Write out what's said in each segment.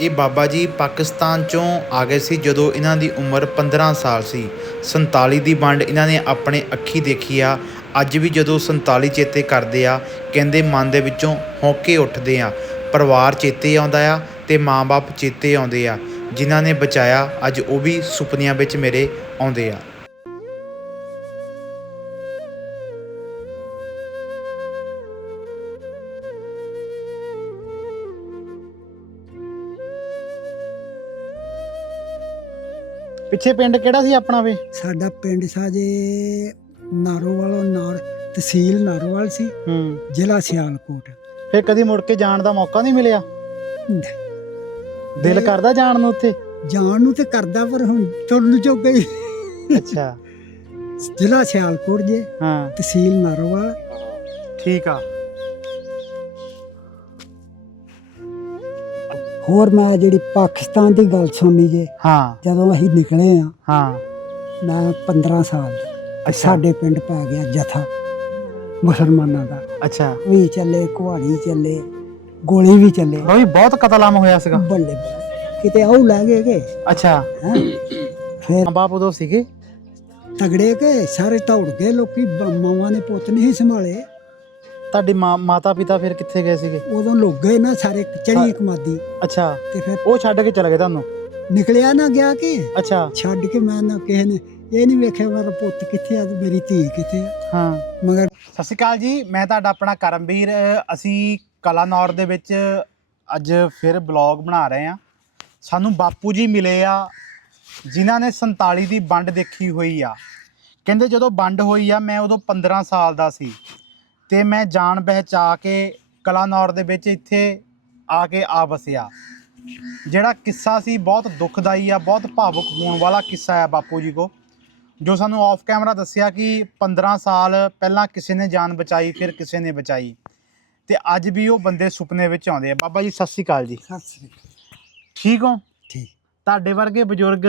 ਇਹ ਬਾਬਾ ਜੀ ਪਾਕਿਸਤਾਨ ਚੋਂ ਆ ਗਏ ਸੀ ਜਦੋਂ ਇਹਨਾਂ ਦੀ ਉਮਰ 15 ਸਾਲ ਸੀ। 47 ਦੀ ਵੰਡ ਇਹਨਾਂ ਨੇ ਆਪਣੇ ਅੱਖੀ ਦੇਖੀ ਆ। ਅੱਜ ਵੀ ਜਦੋਂ 47 ਚੇਤੇ ਕਰਦੇ ਆ, ਕਹਿੰਦੇ ਮਨ ਦੇ ਵਿੱਚੋਂ ਹੌਕੇ ਉੱਠਦੇ ਆ। ਪਰਿਵਾਰ ਚੇਤੇ ਆਉਂਦਾ ਆ ਤੇ ਮਾਂ-ਬਾਪ ਚੇਤੇ ਆਉਂਦੇ ਆ। ਜਿਨ੍ਹਾਂ ਨੇ ਬਚਾਇਆ, ਅੱਜ ਉਹ ਵੀ ਸੁਪਨਿਆਂ ਵਿੱਚ ਮੇਰੇ ਆਉਂਦੇ ਆ। ਪਿੱਛੇ ਪਿੰਡ ਕਿਹੜਾ ਸੀ ਆਪਣਾ ਵੇ? ਸਾਡਾ ਪਿੰਡ ਸਾਜੇ ਨਾਰੋਵਾਲ ਨਾਰ ਤਹਿਸੀਲ ਨਾਰੋਵਾਲ ਸੀ ਹੂੰ। ਜ਼ਿਲ੍ਹਾ ਸਿਆਲਕੋਟ। ਫਿਰ ਕਦੀ ਮੁੜ ਕੇ ਜਾਣ ਦਾ ਮੌਕਾ ਨਹੀਂ ਮਿਲਿਆ? ਦਿਲ ਕਰਦਾ ਜਾਣ ਨੂੰ ਉੱਥੇ? ਜਾਣ ਨੂੰ ਤੇ ਕਰਦਾ ਪਰ ਹੁਣ ਤੁਰਨ ਚੁੱਕ ਗਈ ਅੱਛਾ। ਜ਼ਿਲ੍ਹਾ ਸਿਆਲਕੋਟ ਜੇ ਹਾਂ। ਤਹਿਸੀਲ ਨਾਰੋਵਾਲ। ਠੀਕ ਆ। ਹੋਰ ਮੈਂ ਜਿਹੜੀ ਪਾਕਿਸਤਾਨ ਦੀ ਗੱਲ ਸੁਣਨੀ ਜੇ ਹਾਂ। ਜਦੋਂ ਅਸੀਂ ਨਿਕਲੇ ਆ ਹਾਂ। ਮੈਂ 15 ਸਾਲ ਦਾ। ਸਾਡੇ ਪਿੰਡ ਪੈ ਗਿਆ ਜਥਾ ਮੁਸਲਮਾਨਾਂ ਦਾ। ਅੱਛਾ। ਵੀ ਚੱਲੇ ਕੁਹਾੜੀ ਚੱਲੇ ਗੋਲੀ ਵੀ ਚੱਲੇ। ਉਹ ਵੀ ਬਹੁਤ ਕਤਲਾਮ ਹੋਇਆ ਸੀਗਾ। ਬੱਲੇ। ਕਿਤੇ ਆਉ ਲੈ ਗਏ ਕਿ? ਅੱਛਾ। ਫਿਰ ਬਾਪ ਉਦੋਂ ਸੀਗੇ? ਤਗੜੇ ਕੇ ਸਾਰੇ ਦੌੜ ਗਏ ਲੋਕੀ ਮਾਵਾਂ ਨੇ ਪੁੱਤ ਨਹੀਂ ਸੰਭਾਲੇ। ਤੁਹਾਡੀ ਮਾਂ ਮਾਤਾ ਪਿਤਾ ਫਿਰ ਕਿੱਥੇ ਗਏ ਸੀਗੇ? ਉਦੋਂ ਲੋਕ ਗਏ ਨਾ ਸਾਰੇ ਚੜੀ ਕਮਾਦੀ ਅੱਛਾ। ਤੇ ਫਿਰ ਉਹ ਛੱਡ ਕੇ ਚਲੇ ਗਏ ਤੁਹਾਨੂੰ? ਨਿਕਲਿਆ ਨਾ ਗਿਆ ਕਿ? ਅੱਛਾ। ਛੱਡ ਕੇ ਮੈਂ ਨਾ ਕਿਸੇ ਨੇ ਇਹ ਨਹੀਂ ਵੇਖਿਆ ਮੇਰਾ ਪੁੱਤ ਕਿੱਥੇ ਆ ਤੇ ਮੇਰੀ ਧੀ ਕਿੱਥੇ ਆ। ਹਾਂ। ਮਗਰ ਸਤਿ ਸ਼੍ਰੀ ਅਕਾਲ ਜੀ ਮੈਂ ਤੁਹਾਡਾ ਆਪਣਾ ਕਰਮਵੀਰ। ਅਸੀਂ ਕਲਾਨੌਰ ਦੇ ਵਿੱਚ ਅੱਜ ਫਿਰ ਬਲੌਗ ਬਣਾ ਰਹੇ ਹਾਂ। ਸਾਨੂੰ ਬਾਪੂ ਜੀ ਮਿਲੇ ਆ ਜਿਨ੍ਹਾਂ ਨੇ 47 ਦੀ ਵੰਡ ਦੇਖੀ ਹੋਈ ਆ। ਕਹਿੰਦੇ ਜਦੋਂ ਵੰਡ ਹੋਈ ਆ ਮੈਂ ਉਦੋਂ 15 ਸਾਲ ਦਾ ਸੀ। ਤੇ ਮੈਂ ਜਾਣ ਪਹਿਚਾ ਕੇ ਕਲਾਨੌਰ ਦੇ ਵਿੱਚ ਇੱਥੇ ਆ ਕੇ ਆ ਵਸਿਆ। ਜਿਹੜਾ ਕਿੱਸਾ ਸੀ ਬਹੁਤ ਦੁਖਦਾਈ ਆ ਬਹੁਤ ਭਾਵੁਕ ਹੋਣ ਵਾਲਾ ਕਿੱਸਾ ਆ ਬਾਪੂ ਜੀ ਕੋ ਜੋ ਸਾਨੂੰ ਆਫ ਕੈਮਰਾ ਦੱਸਿਆ ਕਿ 15 ਸਾਲ ਪਹਿਲਾਂ ਕਿਸੇ ਨੇ ਜਾਨ ਬਚਾਈ ਫਿਰ ਕਿਸੇ ਨੇ ਬਚਾਈ। ਤੇ ਅੱਜ ਵੀ ਉਹ ਬੰਦੇ ਸੁਪਨੇ ਵਿੱਚ ਆਉਂਦੇ ਆ। ਬਾਬਾ ਜੀ ਸਤਿ ਸ਼੍ਰੀ ਅਕਾਲ ਜੀ। ਸਤਿ ਸ੍ਰੀ ਅਕਾਲ। ਠੀਕ ਹੋ? ਠੀਕ। ਤੁਹਾਡੇ ਵਰਗੇ ਬਜ਼ੁਰਗ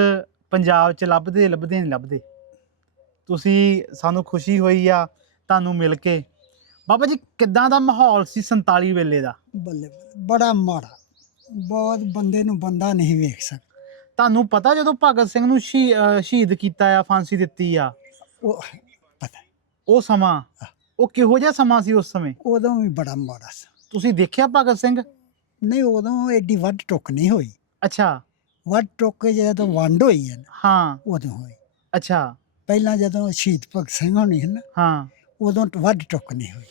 ਪੰਜਾਬ 'ਚ ਲੱਭਦੇ ਲੱਭਦੇ ਨਹੀਂ ਲੱਭਦੇ। ਤੁਸੀਂ ਸਾਨੂੰ ਖੁਸ਼ੀ ਹੋਈ ਆ ਤੁਹਾਨੂੰ ਮਿਲ ਕੇ। ਬਾਬਾ ਜੀ ਕਿੱਦਾਂ ਦਾ ਮਾਹੌਲ ਸੀ 47 ਵੇਲੇ ਦਾ? ਬੱਲੇ ਬੱਲੇ। ਬੜਾ ਮਾੜਾ। ਬਹੁਤ ਬੰਦੇ ਨੂੰ ਬੰਦਾ ਨਹੀਂ ਵੇਖ ਸਕਦਾ। ਤੁਹਾਨੂੰ ਪਤਾ ਜਦੋਂ ਭਗਤ ਸਿੰਘ ਨੂੰ ਸ਼ਹੀ- ਅਹ ਸ਼ਹੀਦ ਕੀਤਾ ਆ ਫਾਂਸੀ ਦਿੱਤੀ ਆ? ਉਹ ਪਤਾ ਉਹ ਸਮਾਂ? ਉਹ ਕਿਹੋ ਜਿਹਾ ਸਮਾਂ ਸੀ ਉਸ ਸਮੇਂ? ਉਦੋਂ ਵੀ ਬੜਾ ਮਾੜਾ ਸੀ। ਤੁਸੀਂ ਦੇਖਿਆ ਭਗਤ ਸਿੰਘ? ਨਹੀਂ ਉਦੋਂ ਐਡੀ ਵੱਡ ਟੁੱਕ ਨਹੀਂ ਹੋਈ। ਅੱਛਾ। ਵੱਡ ਟੁੱਕ ਜਦੋਂ ਵੰਡ ਹੋਈ ਹੈ ਨਾ ਹਾਂ। ਉਦੋਂ ਹੋਈ। ਅੱਛਾ। ਪਹਿਲਾਂ ਜਦੋਂ ਸ਼ਹੀਦ ਭਗਤ ਸਿੰਘ ਹੋਣੀ ਹੈ ਨਾ ਹਾਂ। ਉਦੋਂ ਵੱਡ ਟੁੱਕ ਨਹੀਂ ਹੋਈ।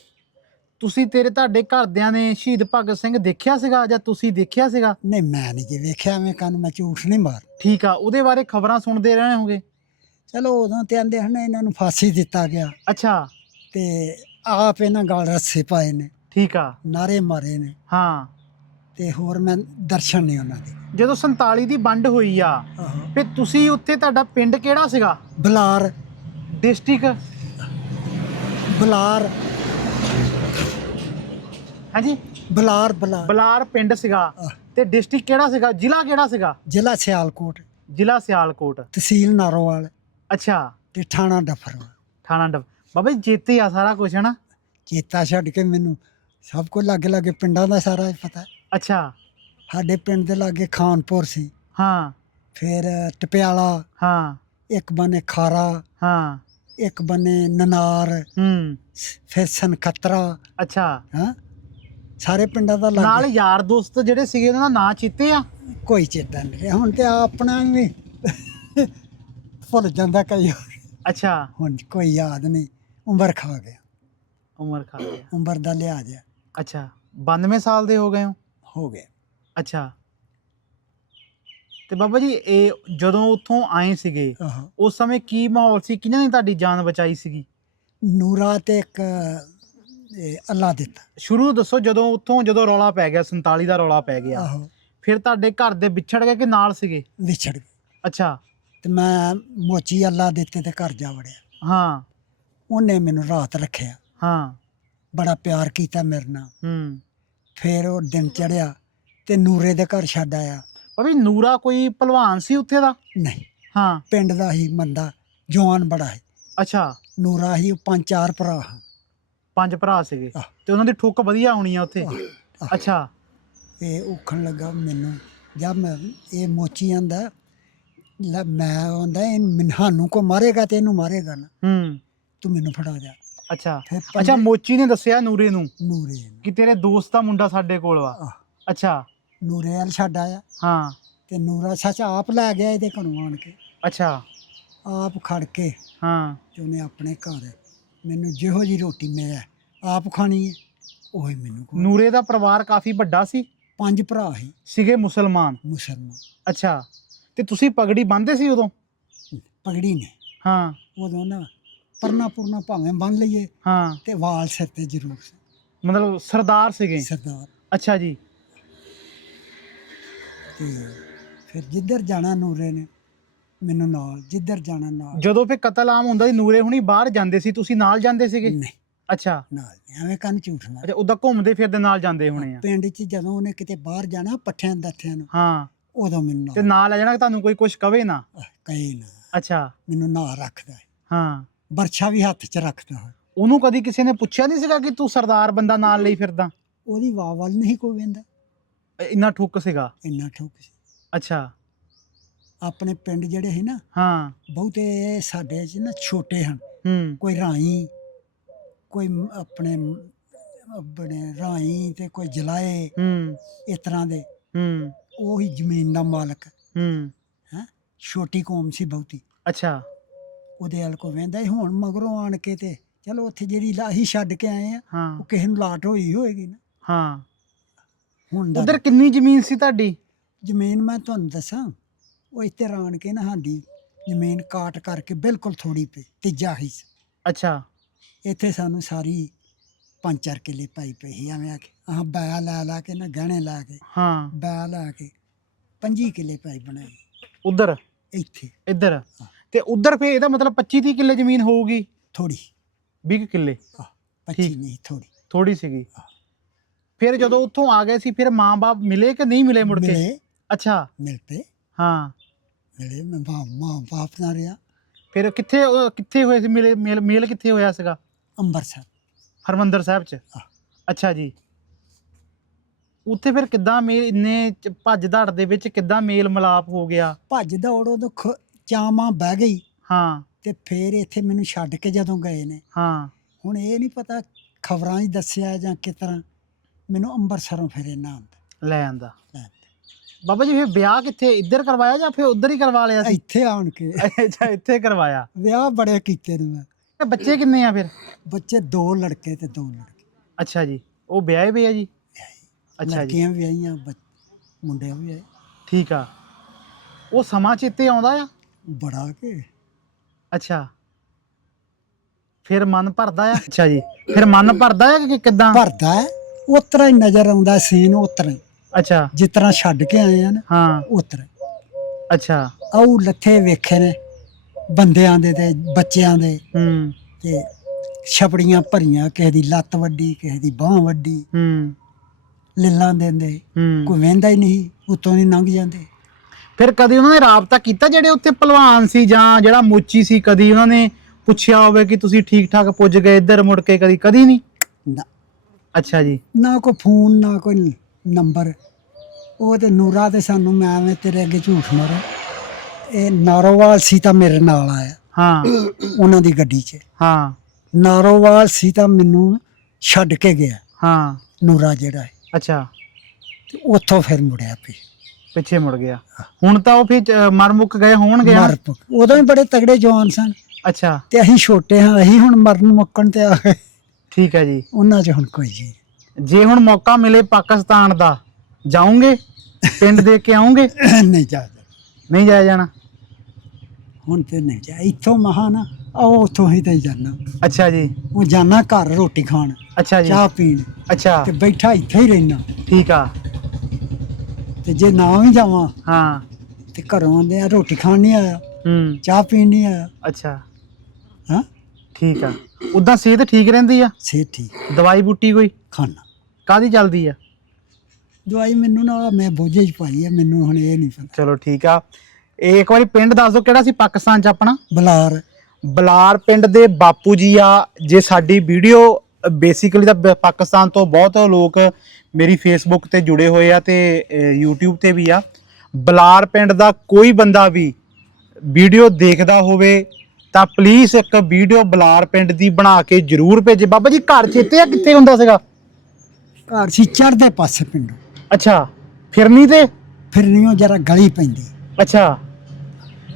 ਤੁਸੀਂ ਤੇਰੇ ਤੁਹਾਡੇ ਘਰਦਿਆਂ ਨੇ ਸ਼ਹੀਦ ਭਗਤ ਸਿੰਘ ਦੇਖਿਆ ਸੀਗਾ ਜਾਂ ਤੁਸੀਂ ਦੇਖਿਆ ਸੀਗਾ? ਨਹੀਂ ਮੈਂ ਨਹੀਂ ਜੇ ਵੇਖਿਆ ਮੈਂ ਕੰਨ ਮੈਂ ਝੂਠ ਨਹੀਂ ਮਾਰ। ਠੀਕ ਆ ਉਹਦੇ ਬਾਰੇ ਖਬਰਾਂ ਸੁਣਦੇ ਰਹੇ ਹੋਗੇ? ਚਲੋ ਉਦੋਂ ਤੇ ਆਂਦੇ ਹਨ ਇਹਨਾਂ ਨੂੰ ਫਾਂਸੀ ਦਿੱਤਾ ਗਿਆ। ਅੱਛਾ। ਤੇ ਆਪ ਇਹਨਾਂ ਗਾਲ ਰੱਸੇ ਪਾਏ ਨੇ। ਠੀਕ ਆ। ਨਾਰੇ ਮਾਰੇ ਨੇ। ਹਾਂ। ਤੇ ਹੋਰ ਮੈਂ ਦਰਸ਼ਨ ਨਹੀਂ ਉਹਨਾਂ ਦੇ। ਜਦੋਂ 47 ਦੀ ਵੰਡ ਹੋਈ ਆ ਆਹੋ। ਫਿਰ ਤੁਸੀਂ ਉੱਥੇ ਤੁਹਾਡਾ ਪਿੰਡ ਕਿਹੜਾ ਸੀਗਾ? ਬਲਾਰ। ਡਿਸਟ੍ਰਿਕਟ? ਬਲਾਰ। ਹਾਂਜੀ? ਬਲਾਰ ਬਲਾਰ। ਬਲਾਰ ਪਿੰਡ ਸੀਗਾ। ਤੇ ਡਿਸਟ੍ਰਿਕਟ ਕਿਹੜਾ ਸੀਗਾ? ਜ਼ਿਲ੍ਹਾ ਕਿਹੜਾ ਸੀਗਾ? ਜ਼ਿਲ੍ਹਾ ਸਿਆਲਕੋਟ। ਜ਼ਿਲ੍ਹਾ ਸਿਆਲਕੋਟ। ਤਹਿਸੀਲ ਨਾਰੋਵਾਲ। ਅੱਛਾ। ਤੇ ਥਾਣਾ ਡਫਰ। ਥਾਣਾ ਡਬ ਬਾਬਾ ਜੀ ਆ ਸਾਰਾ ਕੁਝ ਹਨਾ? ਚੇਤਾ ਛੱਡ ਕੇ ਮੈਨੂੰ ਸਭ ਕੁਝ ਲਾਗੇ ਲਾਗੇ ਪਿੰਡਾਂ ਦਾ ਸਾਰਾ ਪਤਾ। ਅੱਛਾ। ਸਾਡੇ ਪਿੰਡ ਦੇ ਲਾਗੇ ਖਾਨਪੁਰ ਸੀ। ਹਾਂ। ਫਿਰ ਟਪਿਆਲਾ। ਹਾਂ। ਇੱਕ ਬੰਨੇ ਖਾਰਾ। ਹਾਂ। ਇੱਕ ਬੰਨੇ ਨਨਾਰ। ਹੂੰ। ਫਿਰ ਸਨਖਤਰਾ। ਅੱਛਾ। ਹਾਂ। ਸਾਰੇ ਪਿੰਡਾਂ ਦਾ ਨਾਲ ਲਾਗੇ ਯਾਰ ਦੋਸਤ ਜਿਹੜੇ ਸੀਗੇ ਉਹਨਾਂ ਦਾ ਨਾਂ ਚੇਤੇ ਆ? ਕੋਈ ਚੇਤਾ ਨਹੀਂ ਰਿਹਾ। ਹੁਣ ਤੇ ਆਪਣਾ ਵੀ ਭੁੱਲ ਜਾਂਦਾ ਕਈ ਵਾਰ। ਅੱਛਾ। ਹੁਣ ਕੋਈ ਯਾਦ ਨਹੀਂ। ਉਮਰ ਖਾ ਗਿਆ। ਉਮਰ ਖਾ ਗਿਆ। ਉਮਰ ਦਾ ਲਿਹਾਜ਼ ਹੈ, ਅੱਛਾ। 92 ਸਾਲ ਦੇ ਹੋ ਗਏ ਹੋ? ਹੋ ਗਿਆ ਅੱਛਾ। ਤੇ ਬਾਬਾ ਜੀ ਇਹ ਜਦੋਂ ਉੱਥੋਂ ਆਏ ਸੀਗੇ ਆਹੋ। ਉਸ ਸਮੇਂ ਕੀ ਮਾਹੌਲ ਸੀ? ਕਿਹਨਾਂ ਨੇ ਤੁਹਾਡੀ ਜਾਨ ਬਚਾਈ ਸੀਗੀ? ਨੂਰਾ ਤੇ ਇੱਕ ਇਹ, ਅੱਲਾ ਦਿੱਤਾ। ਸ਼ੁਰੂ ਦੱਸੋ ਜਦੋਂ ਉੱਥੋਂ ਜਦੋਂ ਰੌਲਾ ਪੈ ਗਿਆ 47 ਦਾ ਰੌਲਾ ਪੈ ਗਿਆ ਆਹੋ। ਫਿਰ ਤੁਹਾਡੇ ਘਰ ਦੇ ਵਿਛੜ ਗਏ ਕਿ ਨਾਲ ਸੀਗੇ? ਵਿਛੜ ਗਏ। ਅੱਛਾ। ਤੇ ਮੈਂ ਮੋਚੀ ਅੱਲਾ ਦਿੱਤੇ ਤੇ ਘਰ ਜਾ ਵੜਿਆ। ਹਾਂ। ਉਹਨੇ ਮੈਨੂੰ ਰਾਤ ਰੱਖਿਆ। ਹਾਂ। ਬੜਾ ਪਿਆਰ ਕੀਤਾ ਮੇਰੇ ਨਾਲ। ਹੂੰ। ਫਿਰ ਉਹ ਦਿਨ ਚੜਿਆ ਤੇ ਨੂਰੇ ਦੇ ਘਰ ਛੱਡ ਆਇਆ। ਜੀ ਨੂਰਾ ਕੋਈ ਪਹਿਲਵਾਨ ਸੀ ਉੱਥੇ ਦਾ? ਨਹੀਂ। ਹਾਂ। ਪਿੰਡ ਦਾ ਹੀ ਮੰਦਾ ਜਵਾਨ ਬੜਾ ਹੈ ਅੱਛਾ। ਨੂਰਾ ਹੀ ਪੰਜ ਚਾਰ ਭਰਾ। ਹਨ। ਪੰਜ ਭਰਾ ਸੀਗੇ। ਆਹ। ਤੇ ਉਹਨਾਂ ਦੀ ਠੁੱਕ ਵਧੀਆ ਹੋਣੀ ਆ ਉੱਥੇ। ਆਹ। ਅੱਛਾ। ਤੇ ਔਖਣ ਲੱਗਾ ਮੈਨੂੰ। ਜਦ ਮੈਂ ਇਹ ਮੋਚੀ ਆਂਦਾ ਲੈ ਮੈਂ ਆਂਦਾ ਇਹ ਮਿਨਹਾਨੂੰ ਕੋ ਮਾਰੇਗਾ ਤੇ ਇਹਨੂੰ ਮਾਰੇਗਾ ਨਾ। ਹੂੰ। ਤੂੰ ਮੈਨੂੰ ਫੜਾ ਜਾ। ਅੱਛਾ। ਫਿਰ ਅੱਛਾ ਪੰਜ- ਮੋਚੀ ਨੇ ਦੱਸਿਆ ਨੂਰੇ ਨੂੰ ਨੂਰੇ ਨੂੰ। ਕਿ ਤੇਰੇ ਦੋਸਤ ਦਾ ਮੁੰਡਾ ਸਾਡੇ ਕੋਲ ਵਾ। ਆਹ, ਅੱਛਾ। ਨੂਰੇ ਵਾਲ ਛੱਡ ਆਇਆ। ਹਾਂ। ਤੇ ਨੂਰਾ ਸੱਚ ਆਪ ਲੈ ਗਿਆ ਇਹਦੇ ਘਰੋਂ ਆਣ ਕੇ। ਅੱਛਾ। ਆਪ ਖੜ ਕੇ ਹਾਂ। ਤੇ ਉਹਨੇ ਆਪਣੇ ਘਰ ਮੈਨੂੰ ਜਿਹੋ ਜੀ ਰੋਟੀ ਮਿਲਿਆ ਆਪ ਖਾਣੀ ਹੈ ਉਹੀ ਮੈਨੂੰ। ਨੂਰੇ ਦਾ ਪਰਿਵਾਰ ਕਾਫੀ ਵੱਡਾ ਸੀ? ਪੰਜ ਭਰਾ ਸੀ। ਸੀਗੇ ਮੁਸਲਮਾਨ? ਮੁਸਲਮਾਨ। ਅੱਛਾ। ਤੇ ਤੁਸੀਂ ਪਗੜੀ ਬੰਨਦੇ ਸੀ ਉਦੋਂ? ਪਗੜੀ ਨੇ। ਹਾਂ। ਉਦੋਂ ਨਾ ਪਰਨਾ ਪੁਰਨਾ ਭਾਵੇਂ ਬੰਨ ਲਈਏ ਹਾਂ। ਤੇ ਵਾਲ ਸਿਰ ਤੇ ਜ਼ਰੂਰ ਸੀ। ਮਤਲਬ ਸਰਦਾਰ ਸੀਗੇ? ਸਰਦਾਰ। ਅੱਛਾ ਜੀ। ਤੇ ਫਿਰ ਜਿੱਧਰ ਜਾਣਾ ਨੂਰੇ ਨੇ ਮੈਨੂੰ ਨਾਲ ਜਿੱਧਰ ਜਾਣਾ ਨਾਲ। ਜਦੋਂ ਫੇ ਕਤਲ ਆਮ ਹੁੰਦਾ ਸੀ ਨੂਰੇ ਹੁਣੀ ਬਾਹਰ ਜਾਂਦੇ ਸੀ ਤੁਸੀਂ ਨਾਲ ਜਾਂਦੇ ਸੀਗੇ? ਨਹੀਂ। ਅੱਛਾ। ਨਾਲ ਐਵੇਂ ਕੰਨ ਝੂਠ ਮਾਰ ਅੱਛਾ ਉਦਾਂ ਘੁੰਮਦੇ ਫਿਰਦੇ ਨਾਲ ਜਾਂਦੇ ਹੋਣੇ ਆ। ਪਿੰਡ 'ਚ ਜਦੋਂ ਉਹਨੇ ਕਿਤੇ ਬਾਹਰ ਜਾਣਾ ਪੱਠਿਆਂ ਦੱਥਿਆਂ ਨੂੰ ਹਾਂ। ਉਦੋਂ ਮੈਨੂੰ ਤੇ ਨਾਲ ਨਾਲ ਲੈ ਜਾਣਾ ਤੁਹਾਨੂੰ ਕੋਈ ਕੁਝ ਕਵੇ ਨਾ? ਆਹ, ਕਹੇ ਨਾ। ਅੱਛਾ। ਮੈਨੂੰ ਨਾਲ ਰੱਖਦਾ ਹੈ। ਹਾਂ। ਬਰਛਾ ਵੀ ਹੱਥ 'ਚ ਰੱਖਦਾ ਹੈ। ਉਹਨੂੰ ਕਦੀ ਕਿਸੇ ਨੇ ਪੁੱਛਿਆ ਨਹੀਂ ਸੀਗਾ ਕਿ ਤੂੰ ਸਰਦਾਰ ਬੰਦਾ ਨਾਲ ਲਈ ਫਿਰਦਾ? ਉਹਦੀ ਵਾਹ ਵੱਲ ਨਹੀਂ ਕੋਈ ਵੇਂਦਾ। ਇੰਨਾ ਠੁੱਕ ਸੀਗਾ? ਇੰਨਾ ਠੋਕ ਸੀ। ਅੱਛਾ। ਆਪਣੇ ਪਿੰਡ ਜਿਹੜੇ ਸੀ ਨਾ ਹਾਂ। ਬਹੁਤੇ ਸਾਡੇ 'ਚ ਨਾ ਛੋਟੇ ਹਨ। ਹੂੰ। ਕੋਈ ਰਾਈ ਕੋਈ ਆਪਣੇ ਆਪਣੇ ਰਾਈ ਤੇ ਕੋਈ ਜਲਾਏ ਹੂੰ। ਇਸ ਤਰ੍ਹਾਂ ਦੇ। ਹੂੰ। ਉਹੀ ਜ਼ਮੀਨ ਦਾ ਮਾਲਕ। ਹੂੰ। ਛੋਟੀ ਕੌਮ ਸੀ ਬਹੁਤੀ। ਅੱਛਾ। ਉਹਦੇ ਹਲ ਕੋ ਵੇਂਦਾ ਹੁਣ ਮਗਰੋਂ ਆਣ ਕੇ ਤੇ ਚਲੋ ਉੱਥੇ ਜਿਹੜੀ ਲਾਹੀ ਛੱਡ ਕੇ ਆਏ ਆ ਹਾਂ। ਉਹ ਕਿਸੇ ਨੂੰ ਲਾਟ ਹੋਈ ਹੋਏਗੀ ਨਾ। ਹਾਂ। ਹੁਣ ਦਾ ਉਧਰ ਕਿੰਨੀ ਜ਼ਮੀਨ ਸੀ ਤੁਹਾਡੀ? ਜ਼ਮੀਨ ਮੈਂ ਤੁਹਾਨੂੰ ਦੱਸਾਂ। ਉਹ ਇੱਥੇ ਆਣ ਕੇ ਨਾ ਸਾਡੀ ਜ਼ਮੀਨ ਕਾਟ ਕਰਕੇ ਬਿਲਕੁਲ ਥੋੜੀ ਪਈ ਤੀਜਾ ਹਿੱਸਾ। ਅੱਛਾ। ਇੱਥੇ ਸਾਨੂੰ ਸਾਰੀ ਪੰਜ ਚਾਰ ਕਿੱਲੇ ਪਾਈ ਪਈ ਸੀ ਐਵੇਂ ਆ ਕੇ। ਆਹ ਬੈ ਲਾ ਲਾ ਕੇ ਨਾ ਗਹਿਣੇ ਲਾ ਕੇ ਹਾਂ। ਬੈ ਲਾ ਕੇ 25 ਕਿੱਲੇ ਪਾਈ ਬਣਾਈ। ਉਧਰ? ਇੱਥੇ। ਇੱਧਰ? ਤੇ ਉਧਰ ਫੇ ਇਹਦਾ ਮਤਲਬ 25 30 ਕਿੱਲੇ ਜ਼ਮੀਨ ਹੋਊਗੀ? ਥੋੜੀ 20 ਕਿੱਲੇ? 25 ਠੀਕ। ਨਹੀਂ ਥੋੜੀ ਥੋੜੀ ਸੀਗੀ। ਫਿਰ ਜਦੋਂ ਉੱਥੋਂ ਆ ਗਏ ਸੀ ਫਿਰ ਮਾਂ-ਬਾਪ ਮਿਲੇ ਕਿ ਨਹੀਂ ਮਿਲੇ ਮੁੜ ਕੇ? ਮਿਲੇ। ਅੱਛਾ। ਮਿਲ ਪਏ। ਹਾਂ। ਮਿਲੇ ਮੈਂ ਮਾਂ ਮਾਂ ਬਾਪ ਨਾਲ ਰਿਹਾ। ਫਿਰ ਕਿੱਥੇ ਉਹ ਕਿੱਥੇ ਹੋਏ ਸੀ? ਮਿਲੇ ਮੇਲ ਮੇਲ ਕਿੱਥੇ ਹੋਇਆ ਸੀਗਾ? ਅੰਮ੍ਰਿਤਸਰ। ਹਰਮੰਦਰ ਸਾਹਿਬ ਚ? ਹਾਂ। ਅੱਛਾ ਜੀ। ਉੱਥੇ ਫਿਰ ਕਿੱਦਾਂ ਮੇਲ ਇੰਨੇ ਚ- ਭੱਜ ਦੜ ਦੇ ਵਿੱਚ ਕਿੱਦਾਂ ਮੇਲ ਮਲਾਪ ਹੋ ਗਿਆ? ਭੱਜ ਦੌੜ ਉਹ ਖ ਚਾਵਾਂ ਬਹਿ ਗਈ। ਹਾਂ। ਤੇ ਫੇਰ ਇੱਥੇ ਮੈਨੂੰ ਛੱਡ ਕੇ ਜਦੋਂ ਗਏ ਨੇ। ਹਾਂ। ਹੁਣ ਇਹ ਨਹੀਂ ਪਤਾ ਖਬਰਾਂ 'ਚ ਦੱਸਿਆ ਜਾਂ ਕਿਸ ਤਰ੍ਹਾਂ। ਮੈਨੂੰ ਅੰਮ੍ਰਿਤਸਰੋਂ ਫਿਰ ਇਹਨਾਂ ਆਂਦਾ ਲੈ ਆਂਦਾ। ਲੈ। ਬਾਬਾ ਜੀ ਫਿਰ ਵਿਆਹ ਕਿੱਥੇ? ਇੱਧਰ ਕਰਵਾਇਆ ਜਾਂ ਫਿਰ ਉੱਧਰ ਹੀ ਕਰਵਾ ਲਿਆ ਸੀ? ਇੱਥੇ ਆਣ ਕੇ। ਅੱਛਾ ਇੱਥੇ ਕਰਵਾਇਆ। ਵਿਆਹ ਬੜੇ ਕੀਤੇ ਨੇ ਮੈਂ। ਤੇ ਬੱਚੇ ਕਿੰਨੇ ਆ ਫਿਰ? ਬੱਚੇ ਦੋ ਲੜਕੇ ਤੇ ਦੋ ਲੜਕੀ। ਅੱਛਾ ਜੀ ਉਹ ਵਿਆਹੇ ਪਏ ਆ ਜੀ? ਅੱਛਾ ਜੀ। ਲੜਕੀਆਂ ਵੀ ਆਈਆਂ ਬੱਚ- ਮੁੰਡੇ ਵੀ ਆਏ ਠੀਕ ਆ। ਉਹ ਸਮਾਂ ਚੇਤੇ ਆਉਂਦਾ ਆ? ਬੜਾ ਕੇ। ਅੱਛਾ। ਫਿਰ ਮਨ ਭਰਦਾ ਆ? ਅੱਛਾ ਜੀ। ਫਿਰ ਮਨ ਭਰਦਾ ਆ ਕਿ ਕਿਦਾਂ? ਭਰਦਾ ਹੈ। ਉਤਰਾ ਹੀ ਨਜ਼ਰ ਆਉਂਦਾ ਸੀਨ ਉਤਰਾ ਹੀ। ਅੱਛਾ। ਜਿਸ ਤਰ੍ਹਾਂ ਛੱਡ ਕੇ ਆਏ ਆ ਨਾ ਹਾਂ। ਉਤਰਾ। ਅੱਛਾ। ਆਉ ਲੱਥੇ ਵੇਖੇ ਨੇ ਬੰਦਿਆਂ ਦੇ ਤੇ ਬੱਚਿਆਂ ਦੇ। ਹੂੰ। ਤੇ ਛਪੜੀਆਂ ਭਰੀਆਂ ਕਿਸੇ ਦੀ ਲੱਤ ਵੱਡੀ ਕਿਸੇ ਦੀ ਬਾਹ ਵੱਡੀ। ਹੂੰ। ਲਿੱਲਾਂ ਦਿੰਦੇ। ਹੂੰ। ਕੋਈ ਵੇਂਦਾ ਹੀ ਨਹੀਂ ਉਤੋਂ ਦੀ ਲੰਘ ਜਾਂਦੇ। ਫਿਰ ਕਦੀ ਉਹਨਾਂ ਨੇ ਰਾਬਤਾ ਕੀਤਾ ਜਿਹੜੇ ਉੱਥੇ ਪਹਿਲਵਾਨ ਸੀ ਜਾਂ ਜਿਹੜਾ ਮੋਚੀ ਸੀ? ਕਦੀ ਉਹਨਾਂ ਨੇ ਪੁੱਛਿਆ ਹੋਵੇ ਕਿ ਤੁਸੀਂ ਠੀਕ ਠਾਕ ਪੁੱਜ ਗਏ ਇੱਧਰ ਮੁੜ ਕੇ ਕਦੀ? ਕਦੀ ਨਹੀਂ? ਨਾ। ਅੱਛਾ ਜੀ। ਨਾ ਕੋਈ ਫੋਨ ਨਾ ਕੋਈ ਨੰਬਰ। ਉਹ ਤੇ ਨੂਰਾ ਤੇ ਸਾਨੂੰ ਮੈਂ ਐਵੇਂ ਤੇਰੇ ਅੱਗੇ ਝੂਠ ਮਾਰਾਂ। ਇਹ ਨਾਰੋਵਾਲ ਸੀ ਤਾਂ ਮੇਰੇ ਨਾਲ ਆਇਆ। ਹਾਂ। ਉਹਨਾਂ ਦੀ ਗੱਡੀ 'ਚ। ਹਾਂ। ਨਾਰੋਵਾਲ ਸੀ ਤਾਂ ਮੈਨੂੰ ਛੱਡ ਕੇ ਗਿਆ। ਹਾਂ। ਨੂਰਾ ਜਿਹੜਾ ਹੈ। ਅੱਛਾ। ਤੇ ਉੱਥੋਂ ਫਿਰ ਮੁੜਿਆ ਪਈ ਪਿੱਛੇ ਮੁੜ ਗਿਆ। ਹੁਣ ਤਾਂ ਉਹ ਫਿਰ ਮਰ ਮੁੱਕ ਗਏ ਹੋਣਗੇ? ਮਰ ਪੁੱਕ ਉਦੋਂ ਹੀ ਬੜੇ ਤਗੜੇ ਜਵਾਨ ਸਨ। ਅੱਛਾ। ਤੇ ਅਸੀਂ ਛੋਟੇ ਹਾਂ ਅਸੀਂ ਹੁਣ ਮਰਨ ਮੁੱਕਣ ਤੇ ਆ ਗਏ। ਠੀਕ ਹੈ ਜੀ। ਉਹਨਾਂ 'ਚ ਹੁਣ ਕੋਈ ਜੀ। ਜੇ ਹੁਣ ਮੌਕਾ ਮਿਲੇ ਪਾਕਿਸਤਾਨ ਦਾ ਜਾਓਗੇ? ਪਿੰਡ ਦੇ ਕੇ ਆਉਂਗੇ ਨਹੀਂ ਜਾ ਨਹੀਂ ਜਾਇਆ ਜਾਣਾ? ਹੁਣ ਤੇ ਨਹੀਂ ਜਾ। ਇੱਥੋਂ ਮਹਾ ਨਾ ਉਹ ਉੱਥੋਂ ਹੀ ਤੇ ਜਾਣਾ ਅੱਛਾ ਜੀ। ਉਹ ਜਾਣਾ ਘਰ ਰੋਟੀ ਖਾਣ ਅੱਛਾ ਜੀ। ਚਾਹ ਪੀਣ। ਅੱਛਾ। ਤੇ ਬੈਠਾ ਇੱਥੇ ਹੀ ਰਹਿਣਾ ਠੀਕ ਆ। ਤੇ ਜੇ ਨਾ ਵੀ ਜਾਵਾਂ ਹਾਂ। ਤੇ ਘਰੋਂ ਆਂਦੇ ਆ ਰੋਟੀ ਖਾਣ ਨਹੀਂ ਆਇਆ। ਹੂੰ। ਚਾਹ ਪੀਣ ਨਹੀਂ ਆਇਆ। ਅੱਛਾ। ਹਾਂ? ਠੀਕ ਆ। ਉਦਾਂ ਸਿਹਤ ਠੀਕ ਰਹਿੰਦੀ ਆ? ਸੇ ਠੀਕ। ਦਵਾਈ ਬੂਟੀ ਕੋਈ? ਖਾਣਾ ਕਾਦੀ ਚੱਲਦੀ ਆ? ਦਵਾਈ ਮੈਨੂੰ ਨਾ ਮੈਂ ਬੋਝੇ 'ਚ ਪਾਈ ਹੈ ਮੈਨੂੰ ਹੁਣ ਇਹ ਨਹੀਂ ਪਤਾ। ਚਲੋ ਠੀਕ ਆ। ਇਹ ਇੱਕ ਵਾਰੀ ਪਿੰਡ ਦੱਸ ਦਿਓ ਕਿਹੜਾ ਸੀ ਪਾਕਿਸਤਾਨ ਚ ਆਪਣਾ? ਬਲਾਰ। ਬਲਾਰ ਪਿੰਡ ਦੇ ਬਾਪੂ ਜੀ ਆ ਜੇ ਸਾਡੀ ਵੀਡੀਓ ਬੇਸਿਕਲੀ ਤਾਂ ਪਾਕਿਸਤਾਨ ਤੋਂ ਬਹੁਤ ਲੋਕ ਮੇਰੀ ਫੇਸਬੁੱਕ ਤੇ ਜੁੜੇ ਹੋਏ ਆ ਤੇ YouTube ਤੇ ਵੀ ਆ। ਬਲਾਰ ਪਿੰਡ ਦਾ ਕੋਈ ਬੰਦਾ ਵੀ ਵੀਡੀਓ ਦੇਖਦਾ ਹੋਵੇ ਤਾਂ ਪਲੀਜ਼ ਇੱਕ ਵੀਡੀਓ ਬਲਾਰ ਪਿੰਡ ਦੀ ਬਣਾ ਕੇ ਜਰੂਰ ਭੇਜੇ। ਬਾਬਾ ਜੀ ਘਰ ਚੇਤੇ ਆ ਕਿੱਥੇ ਹੁੰਦਾ ਸੀਗਾ? ਘਰ ਸੀ ਚੜ੍ਹਦੇ ਪਾਸੇ ਪਿੰਡ। ਅੱਛਾ ਫਿਰਨੀ ਤੇ? ਫਿਰ ਨਹੀਂ ਉਹ ਜਰਾ ਗਲੀ ਪੈਂਦੀ। ਅੱਛਾ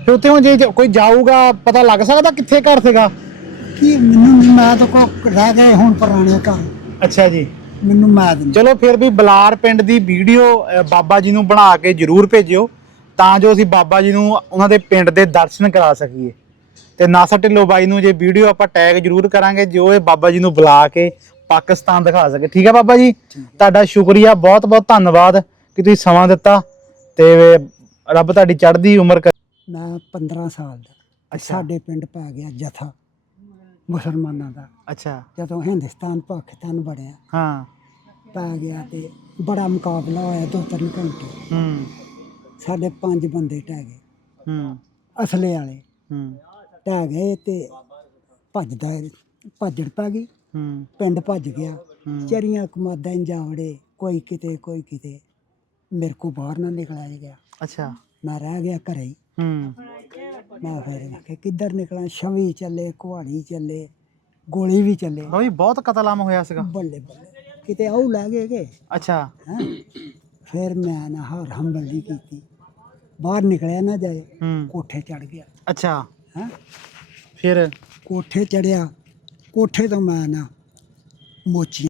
ਤੇ ਉੱਥੇ ਹੁਣ ਜੇ ਜੇ ਕੋਈ ਜਾਊਗਾ ਪਤਾ ਲੱਗ ਸਕਦਾ ਕਿੱਥੇ ਘਰ ਸੀਗਾ? ਕੀ ਮੈਨੂੰ ਨੀ- ਮੈਂ ਤਾਂ ਕੋ ਰਹਿ ਗਏ ਹੁਣ ਪੁਰਾਣੇ ਘਰ। ਅੱਛਾ ਜੀ। ਮੈਨੂੰ ਮੈਂ ਨਹੀਂ ਚਲੋ ਫਿਰ ਵੀ ਬਲਾਰ ਪਿੰਡ ਦੀ ਵੀਡੀਓ ਅ, ਬਾਬਾ ਜੀ ਨੂੰ ਬਣਾ ਕੇ ਜਰੂਰ ਭੇਜਿਓ ਤਾਂ ਜੋ ਅਸੀਂ ਬਾਬਾ ਜੀ ਨੂੰ ਉਹਨਾਂ ਦੇ ਪਿੰਡ ਦੇ ਦਰਸ਼ਨ ਕਰਾ ਸਕੀਏ। ਤੇ ਨਾਸਾ ਢਿੱਲੋਂ ਬਾਈ ਨੂੰ ਜੇ ਵੀਡੀਓ ਆਪਾਂ ਟੈਗ ਜਰੂਰ ਕਰਾਂਗੇ ਜੋ ਇਹ ਬਾਬਾ ਜੀ ਨੂੰ ਬੁਲਾ ਕੇ ਪਾਕਿਸਤਾਨ ਦਿਖਾ ਸਕੇ। ਠੀਕ ਹੈ ਬਾਬਾ ਜੀ? ਤੁਹਾਡਾ ਸ਼ੁਕਰੀਆ ਬਹੁਤ ਬਹੁਤ ਧੰਨਵਾਦ ਕਿ ਤੁਸੀਂ ਸਮਾਂ ਦਿੱਤਾ ਤੇ ਰੱਬ ਤੁਹਾਡੀ ਚੜ੍ਹਦੀ ਉਮਰ ਕਰ। ਮੈਂ 15 ਸਾਲ ਦਾ। ਸਾਡੇ ਪਿੰਡ ਪੈ ਗਿਆ ਜਥਾ ਮੁਸਲਮਾਨਾਂ ਦਾ। ਅੱਛਾ। ਜਦੋਂ ਹਿੰਦੁਸਤਾਨ ਪਾਕਿਸਤਾਨ ਬਣਿਆ ਹਾਂ। ਪੈ ਗਿਆ ਤੇ ਬੜਾ ਮੁਕਾਬਲਾ ਹੋਇਆ ਦੋ ਤਿੰਨ ਘੰਟੇ। ਹੂੰ। ਸਾਡੇ ਪੰਜ ਬੰਦੇ ਟਹਿ ਗਏ। ਹੂੰ। ਅਸਲੇ ਵਾਲੇ ਹੂੰ। ਟਹਿ ਗਏ ਤੇ ਭੱਜਦਾ ਭੱਜੜ ਪੈ ਗਈ। ਹੂੰ ਪਿੰਡ ਭੱਜ ਗਿਆ। ਚਰੀਆਂ ਕਮਾਦਾਂ ਜਾਵੜੇ ਕੋਈ ਕਿਤੇ ਕੋਈ ਕਿਤੇ। ਮੇਰੇ ਕੋ ਬਾਹਰ ਨਾ ਨਿਕਲਿਆ ਗਿਆ। ਅੱਛਾ। ਮੈਂ ਰਹਿ ਗਿਆ ਘਰੇ ਹੀ। ਹੂੰ। ਮੈਂ ਫਿਰ ਮੈਂ ਕਿਹਾ ਕਿੱਧਰ ਨਿਕਲਾਂ? ਛਵੀ ਚੱਲੇ ਕੁਹਾੜੀ ਚੱਲੇ ਗੋਲੀ ਵੀ ਚੱਲੇ। ਜੀ ਬਹੁਤ ਕਤਲਾਮ ਹੋਇਆ ਸੀਗਾ। ਬੱਲੇ ਬੱਲੇ। ਕਿਤੇ ਆਉ ਲੈ ਗਏ ਕਿ? ਅੱਛਾ। ਹੈਂ? ਫਿਰ ਮੈਂ ਨਾ ਹਰ ਹੰਬਲ ਨਹੀਂ ਕੀਤੀ। ਬਾਹਰ ਨਿਕਲਿਆ ਨਾ ਜਾਏ ਹੂੰ। ਕੋਠੇ ਚੜ ਗਿਆ। ਅੱਛਾ। ਹੈਂ? ਫਿਰ? ਕੋਠੇ ਚੜਿਆ ਕੋਠੇ ਤੋਂ ਮੈਂ ਨਾ ਮੋਚੀ